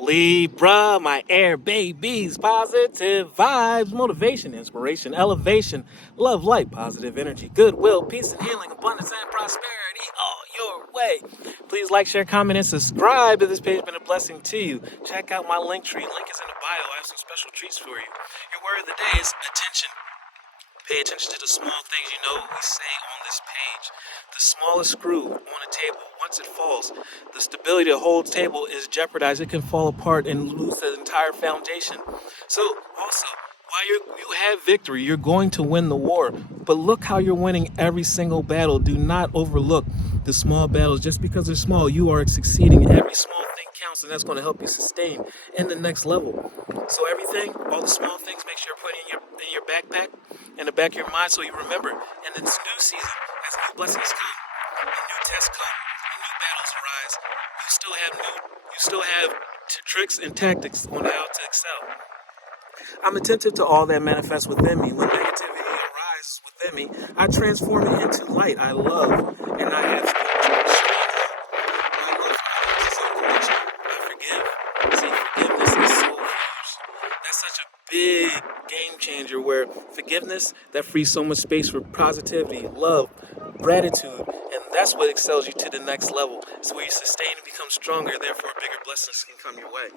Libra, my air babies, positive vibes, motivation, inspiration, elevation, love, light, positive energy, goodwill, peace and healing, abundance and prosperity all your way. Please like, share, comment, and subscribe if this page has been a blessing to you. Check out my link tree. Link is in the bio. I have some special treats for you. Your word of the day is attention. Pay attention to the small things. You know what we say on this page. The smallest screw on a table, once it falls, the stability that holds the table is jeopardized. It can fall apart and lose the entire foundation. So, also, while you have victory, you're going to win the war. But look how you're winning every single battle. Do not overlook the small battles. Just because they're small, you are succeeding. Every small thing counts, and that's going to help you sustain in the next level. So everything, all the small things, make sure you're putting in your backpack, in the back of your mind, so you remember. And in this new season, as new blessings come, and new tests come, and new battles arise, you still have tricks and tactics on how to excel. I'm attentive to all that manifests within me. When negativity arises within me, I transform it into light. I love, and I have spiritual strength. I love others so much. I forgive. See, forgiveness is so huge. That's such a big game changer where forgiveness, that frees so much space for positivity, love, gratitude, and that's what excels you to the next level. It's where you sustain and become stronger, therefore bigger blessings can come your way.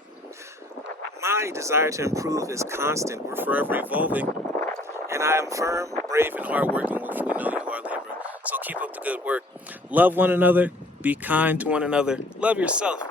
My desire to improve is constant. We're forever evolving. And I am firm, brave, and hardworking, which we know you are, Libra. So keep up the good work. Love one another. Be kind to one another. Love yourself.